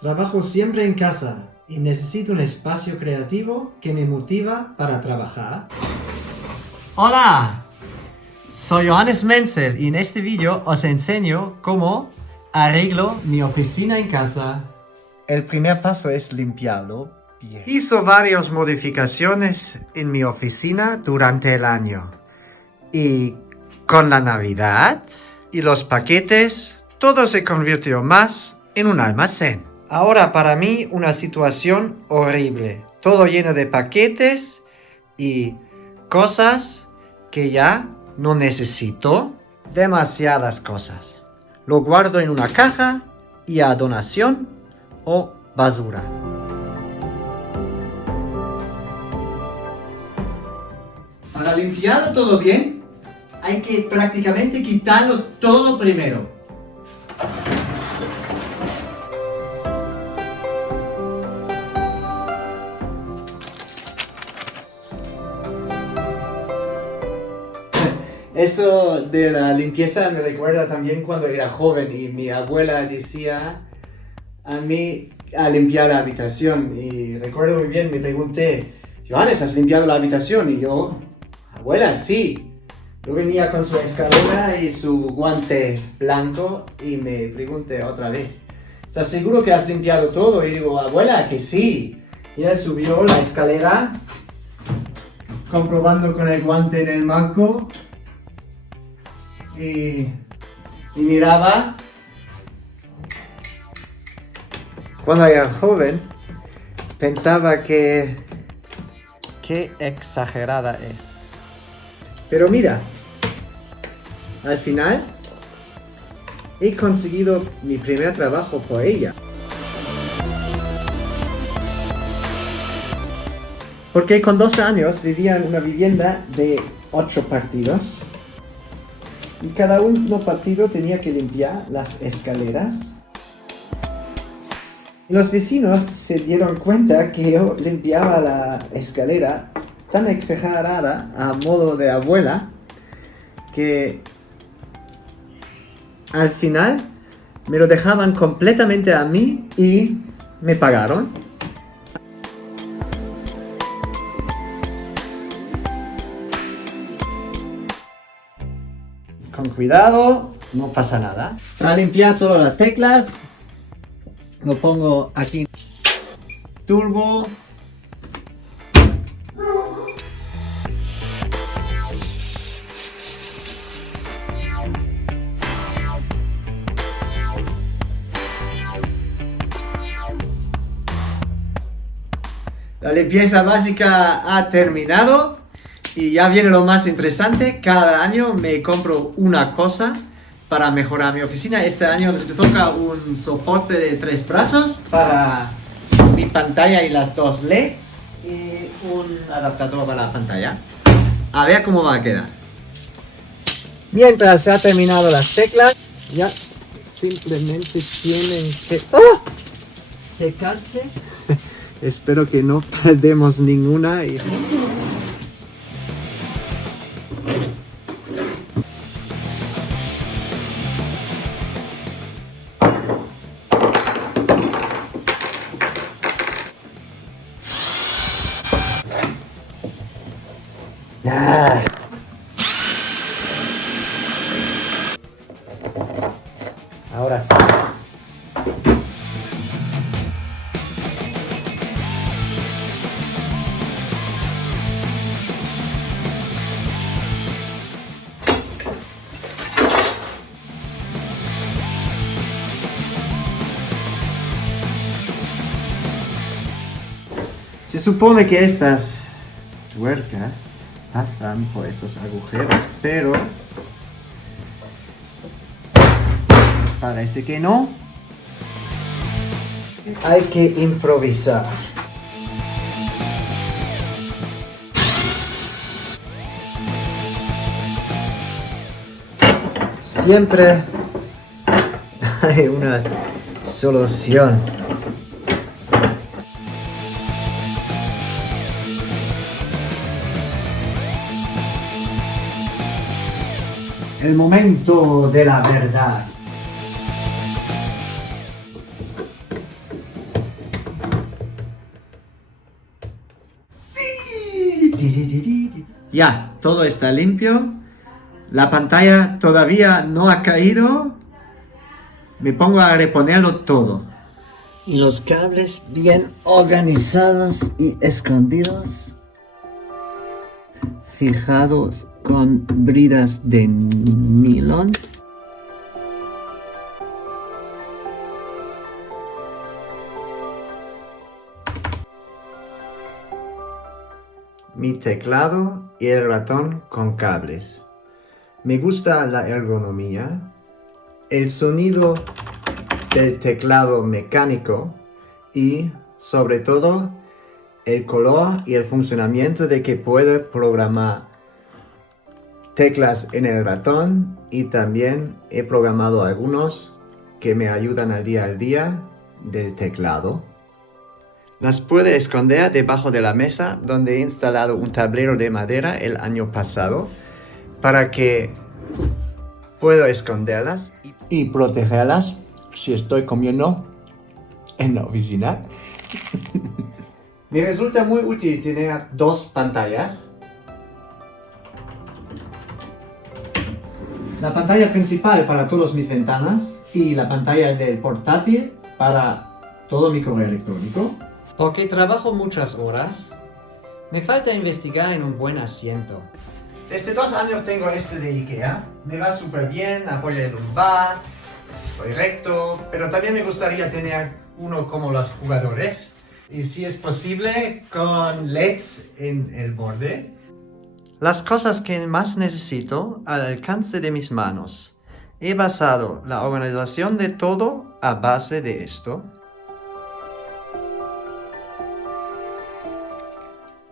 Trabajo siempre en casa y necesito un espacio creativo que me motiva para trabajar. Hola, soy Johannes Menzel y en este vídeo os enseño cómo arreglo mi oficina en casa. El primer paso es limpiarlo bien. Hice varias modificaciones en mi oficina durante el año y con la Navidad y los paquetes todo se convirtió más en un almacén. Ahora para mí una situación horrible, todo lleno de paquetes y cosas que ya no necesito, demasiadas cosas. Lo guardo en una caja y a donación o basura. Para limpiarlo todo bien, hay que prácticamente quitarlo todo primero. Eso de la limpieza me recuerda también cuando era joven y mi abuela decía a mí a limpiar la habitación. Y recuerdo muy bien, me pregunté, Johannes, ¿has limpiado la habitación? Y yo, abuela, sí. Yo venía con su escalera y su guante blanco y me pregunté otra vez, ¿estás seguro que has limpiado todo? Y digo, abuela, que sí. Y ella subió la escalera, comprobando con el guante en el manco. Y miraba. Cuando era joven, pensaba que qué exagerada es. Pero mira, al final he conseguido mi primer trabajo por ella. Porque con 12 años vivía en una vivienda de 8 partidos. Y cada uno partido tenía que limpiar las escaleras. Y los vecinos se dieron cuenta que yo limpiaba la escalera tan exagerada a modo de abuela que al final me lo dejaban completamente a mí y me pagaron. Con cuidado, no pasa nada. Para limpiar todas las teclas, lo pongo aquí. Turbo. La limpieza básica ha terminado. Y ya viene lo más interesante, cada año me compro una cosa para mejorar mi oficina. Este año me toca un soporte de 3 brazos para mi pantalla y las 2 LEDs y un adaptador para la pantalla. A ver cómo va a quedar. Mientras se ha terminado las teclas, ya simplemente tienen que secarse. Espero que no perdemos ninguna. Ah. Ahora sí. Se supone que estas tuercas pasan por estos agujeros, pero parece que no. Hay que improvisar. Siempre hay una solución. El momento de la verdad. Ya, todo está limpio. La pantalla todavía no ha caído. Me pongo a reponerlo todo. Y los cables bien organizados y escondidos. Fijados con bridas de nylon. Mi teclado y el ratón con cables. Me gusta la ergonomía, el sonido del teclado mecánico y, sobre todo, el color y el funcionamiento de que puedo programar teclas en el ratón, y también he programado algunos que me ayudan al día del teclado. Las puedo esconder debajo de la mesa donde he instalado un tablero de madera el año pasado para que puedo esconderlas y protegerlas si estoy comiendo en la oficina. Me resulta muy útil tener dos pantallas. La pantalla principal para todas mis ventanas y la pantalla del portátil para todo mi correo electrónico. Porque trabajo muchas horas, me falta investigar en un buen asiento. Desde 2 años tengo este de IKEA. Me va súper bien, apoya el lumbar, estoy recto, pero también me gustaría tener uno como los jugadores. Y si es posible, con LEDs en el borde. Las cosas que más necesito al alcance de mis manos. He basado la organización de todo a base de esto.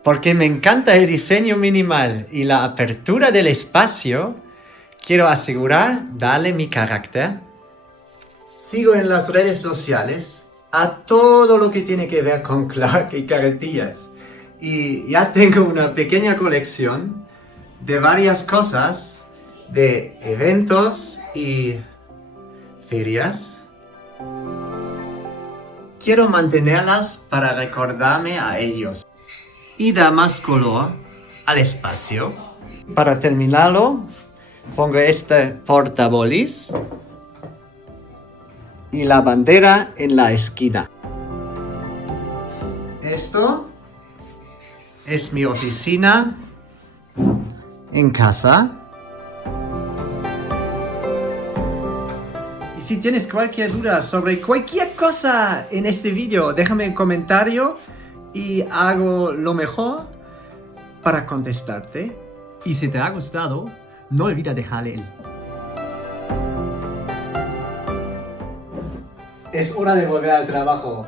Porque me encanta el diseño minimal y la apertura del espacio, quiero asegurar darle mi carácter. Sigo en las redes sociales a todo lo que tiene que ver con Clark y carretillas. Y ya tengo una pequeña colección de varias cosas, de eventos y ferias. Quiero mantenerlas para recordarme a ellos y da más color al espacio. Para terminarlo, pongo este portabolis y la bandera en la esquina. Esto es mi oficina en casa. Y si tienes cualquier duda sobre cualquier cosa en este vídeo, déjame un comentario y hago lo mejor para contestarte. Y si te ha gustado, no olvides dejarle el. Es hora de volver al trabajo.